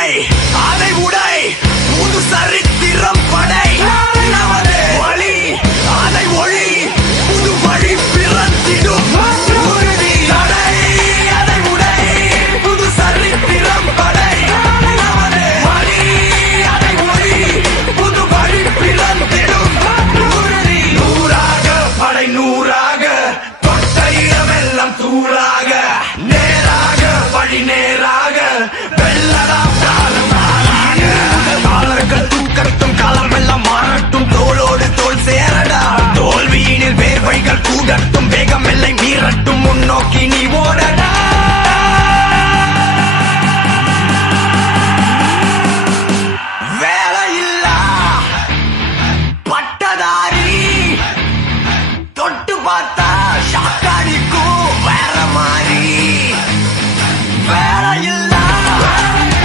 உடை அதை உடை புது சரித்திரம் படை நமது வழி அதை ஒளி புது வழி பிறந்திடும் உறுதி நடை அதை உடை புது சரித்திரம் படை நமது வழி அதை ஒளி புது வழி பிறந்திடும் உறுதி நூறாக படை நூறாக தொட்ட இடமெல்லாம் தூளாக நேராக வழி நேராக வெள்ளலாம் காலர்கள் தூக்கட்டும் காலம் எல்லாம் மாறட்டும் தோளோடு தோல் சேரடா தோல்வியினில் வேர்வைகள் கூடட்டும் வேகம் எல்லை மீறட்டும் முன்னோக்கி நீ